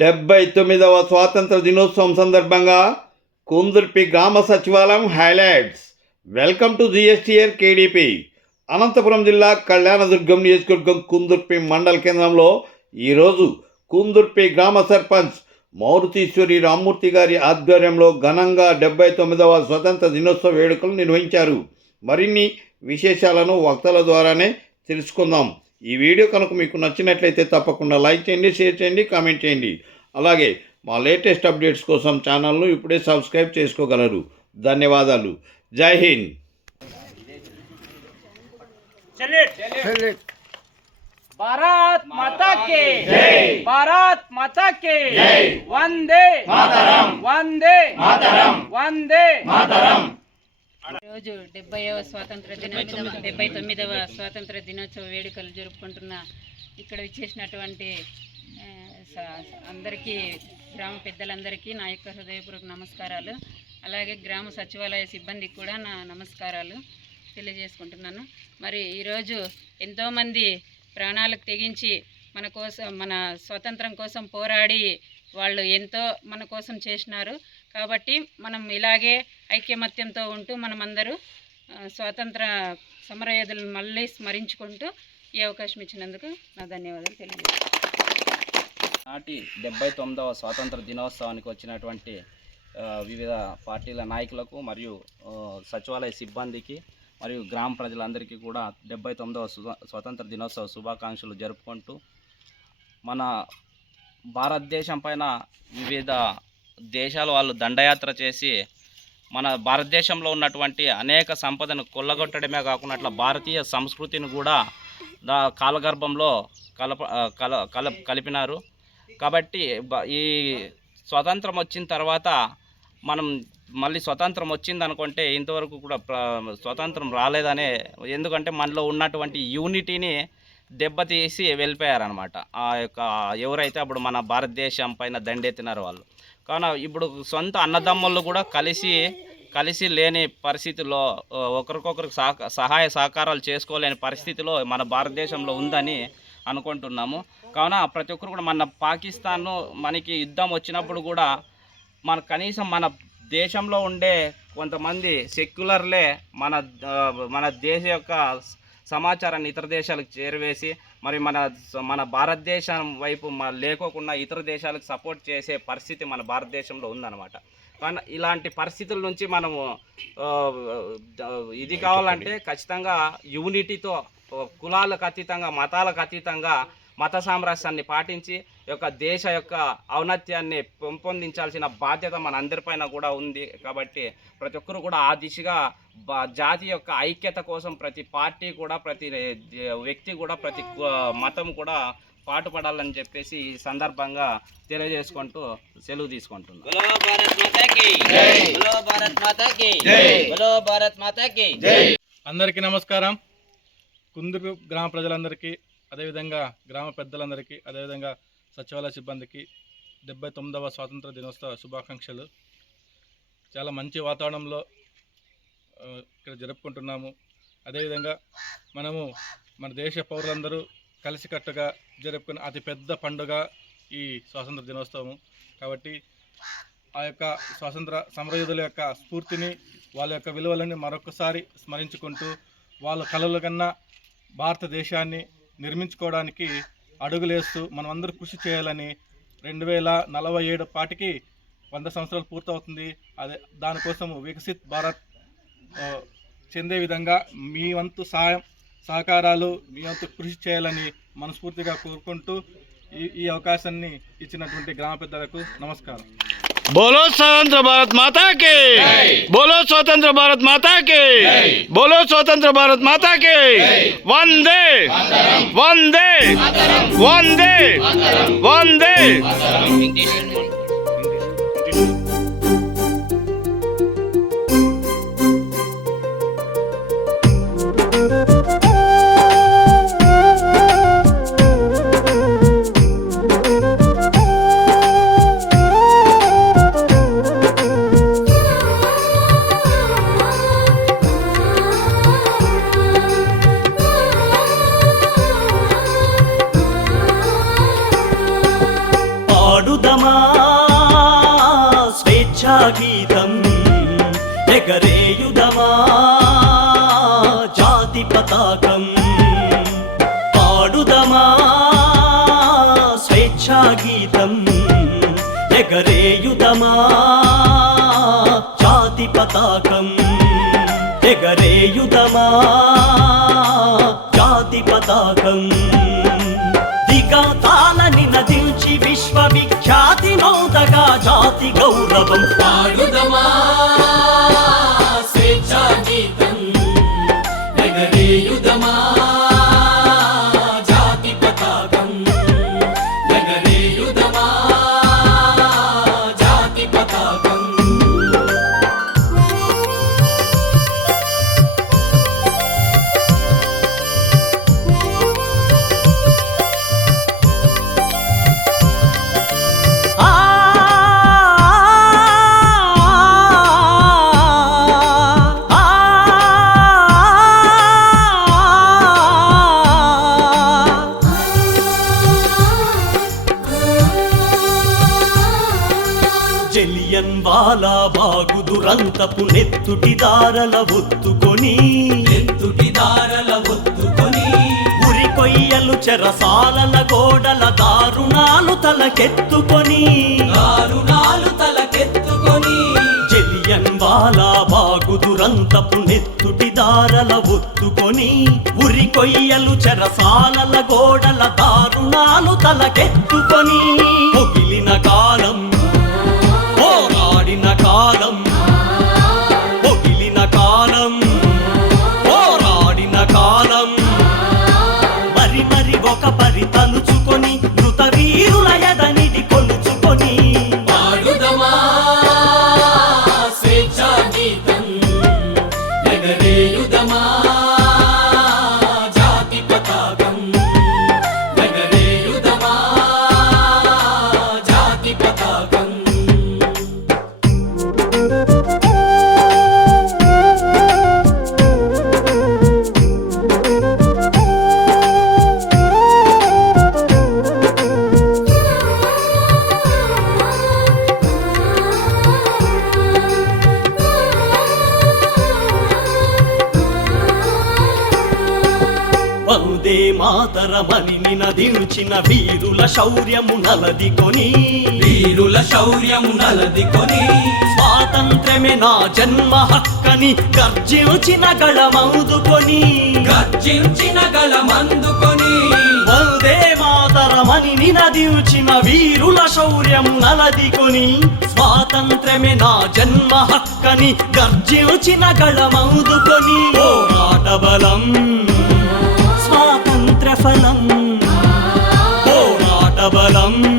డెబ్బై తొమ్మిదవ స్వాతంత్ర దినోత్సవం సందర్భంగా కుందుర్పి గ్రామ సచివాలయం highlights. Welcome to GSTR KDP. Anantapuram జిల్లా కళ్యాణదుర్గం నియోజకవర్గం కుందుర్పి మండల కేంద్రంలో ఈరోజు కుందుర్పి గ్రామ సర్పంచ్ మారుతీశ్వరి రామ్మూర్తి గారి ఆధ్వర్యంలో ఘనంగా డెబ్బై తొమ్మిదవ స్వతంత్ర దినోత్సవ వేడుకలు నిర్వహించారు. మరిన్ని విశేషాలను వక్తల ద్వారానే తెలుసుకుందాం. ఈ వీడియో కనుక మీకు నచ్చినట్లయితే తప్పకుండా లైక్ చేయండి షేర్ చేయండి కామెంట్ చేయండి. అలాగే మా లేటెస్ట్ అప్డేట్స్ కోసం ఛానల్ను ఇప్పుడే సబ్స్క్రైబ్ చేసుకోగలరు. ధన్యవాదాలు. జై హింద్. భారత్ మాతా కే. భారత్ మాతా కే. వందే. మాతరం. వందే. మాతరం. వందే. మాతరం. రోజు డెబ్బైవ స్వాతంత్ర దినోత్సవ డెబ్బై తొమ్మిదవ స్వాతంత్ర దినోత్సవ వేడుకలు జరుపుకుంటున్న ఇక్కడ విచ్చేసినటువంటి అందరికీ గ్రామ పెద్దలందరికీ నా యొక్క హృదయపూర్వక నమస్కారాలు. అలాగే గ్రామ సచివాలయ సిబ్బందికి కూడా నా నమస్కారాలు తెలియజేసుకుంటున్నాను. మరి ఈరోజు ఎంతోమంది ప్రాణాలకు తెగించి మన కోసం మన స్వతంత్రం కోసం పోరాడి వాళ్ళు ఎంతో మన కోసం చేసినారు. కాబట్టి మనం ఇలాగే ఐక్యమత్యంతో ఉంటూ మనమందరూ స్వాతంత్ర సమరయోధులను మళ్ళీ స్మరించుకుంటూ ఈ అవకాశం ఇచ్చినందుకు నా ధన్యవాదాలు తెలియజేస్తాను నాటి డెబ్బై తొమ్మిదవ స్వాతంత్ర దినోత్సవానికి వచ్చినటువంటి వివిధ పార్టీల నాయకులకు మరియు సచివాలయ సిబ్బందికి మరియు గ్రామ ప్రజలందరికీ కూడా డెబ్బై తొమ్మిదవ స్వ- స్వాతంత్ర దినోత్సవ శుభాకాంక్షలు జరుపుకుంటూ మన భారతదేశం పైన వివిధ దేశాలు వాళ్ళు దండయాత్ర చేసి మన భారతదేశంలో ఉన్నటువంటి అనేక సంపదను కొల్లగొట్టడమే కాకుండా అట్లా భారతీయ సంస్కృతిని కూడా దా కాలగర్భంలో కలప కల కల కలిపినారు. కాబట్టి ఈ స్వతంత్రం వచ్చిన తర్వాత మనం మళ్ళీ స్వతంత్రం వచ్చింది అనుకుంటే ఇంతవరకు కూడా స్వతంత్రం రాలేదనే ఎందుకంటే మనలో ఉన్నటువంటి యూనిటీని దెబ్బతీసి వెళ్ళిపోయారనమాట ఆ యొక్క ఎవరైతే అప్పుడు మన భారతదేశం పైన దండెత్తినారో వాళ్ళు. కానీ ఇప్పుడు సొంత అన్నదమ్ముళ్ళు కూడా కలిసి కలిసి లేని పరిస్థితిలో ఒకరికొకరికి సహాయ సహకారాలు చేసుకోలేని పరిస్థితిలో మన భారతదేశంలో ఉందని అనుకుంటున్నాము. కావున ప్రతి ఒక్కరు కూడా మన పాకిస్తాన్ మనకి యుద్ధం వచ్చినప్పుడు కూడా మన కనీసం మన దేశంలో ఉండే కొంతమంది సెక్యులర్లే మన మన దేశ యొక్క సమాచారాన్ని ఇతర దేశాలకు చేరవేసి మరి మన మన భారతదేశం వైపు మ- లేకోకుండా ఇతర దేశాలకు సపోర్ట్ చేసే పరిస్థితి మన భారతదేశంలో ఉందన్నమాట. కానీ ఇలాంటి పరిస్థితుల నుంచి మనము ఇది కావాలంటే ఖచ్చితంగా యూనిటీతో కులాలకు అతీతంగా మతాలకు అతీతంగా మత సామరస్యాన్ని పాటించి యొక్క దేశ యొక్క ఔన్నత్యాన్ని పెంపొందించాల్సిన బాధ్యత మన అందరిపైన కూడా ఉంది. కాబట్టి ప్రతి ఒక్కరు కూడా ఆ దిశగా జాతి యొక్క ఐక్యత కోసం ప్రతి పార్టీ కూడా ప్రతి వ్యక్తి కూడా ప్రతి మతం కూడా పాటుపడాలని చెప్పేసి ఈ సందర్భంగా తెలియజేసుకుంటూ సెలవు తీసుకుంటున్నాం. అందరికీ నమస్కారం. కుందూరు గ్రామ ప్రజలందరికీ అదేవిధంగా గ్రామ పెద్దలందరికీ అదేవిధంగా సచివాలయ సిబ్బందికి డెబ్బై తొమ్మిదవ స్వాతంత్ర దినోత్సవ శుభాకాంక్షలు. చాలా మంచి వాతావరణంలో ఇక్కడ జరుపుకుంటున్నాము. అదేవిధంగా మనము మన దేశ పౌరులందరూ కలిసికట్టుగా జరుపుకునే అతిపెద్ద పండుగ ఈ స్వాతంత్ర దినోత్సవం కాబట్టి ఆ యొక్క స్వాతంత్ర సమరయోధుల యొక్క స్ఫూర్తిని వాళ్ళ యొక్క విలువలని మరొకసారి స్మరించుకుంటూ వాళ్ళ కళలు కన్నా భారతదేశాన్ని నిర్మించుకోవడానికి అడుగులేస్తూ మనమందరూ కృషి చేయాలని రెండు వేల నలభై ఏడు పాటికి వంద సంవత్సరాలు పూర్తవుతుంది. అదే దానికోసం వికసిత్ భారత్ చెందే విధంగా మీ వంతు సహాయం సహకారాలు మీ వంతు కృషి చేయాలని మనస్ఫూర్తిగా కోరుకుంటూ ఈ ఈ అవకాశాన్ని ఇచ్చినటువంటి గ్రామ పెద్దలకు నమస్కారం. बोलो स्वतंत्र भारत माता के। बोलो स्वतंत्र भारत माता के। बोलो स्वतंत्र भारत माता के। वंदे। वंदे। वंदे। वंदे। పతాకం ఎగరేయుదమా? జాతి పతాకం దిగాతాలని నదించి విశ్వవిఖ్యాతి నోదగా జాతి గౌరవం. పాడుదమా జలియన్ వాలా బాగు దురంతపు నెత్తుటి దారల ఒత్తుకొని. నెత్తుటి దారల ఒత్తుకొని. ఉరి కొయ్యలు చెరసాలల గోడల దారుణాలు తలకెత్తుకొని. దారుణాలు తలకెత్తుకొని. జలియన్ వాలా బాగు దురంతపు నెత్తుటి దారల ఒత్తుకొని. ఉరి కొయ్యలు చెరసాలల గోడల దారుణాలు తలకెత్తుకొని. వందే మాతరమని నినదించిన వీరుల శౌర్యము నలదికొని. వీరుల శౌర్యము నలదికొని. స్వాతంత్రమే నా జన్మ హక్కని గర్జించిన గళమందుకొని. గర్జించిన గళమందుకొని. వందే మాతరమని నినదించిన వీరుల శౌర్యము నలదికొని. స్వాతంత్రమే నా జన్మ హక్కని గర్జించిన గళమందుకొని. పోరాట బలం. పోరాట బలం స్వాతంత్ర ఫలం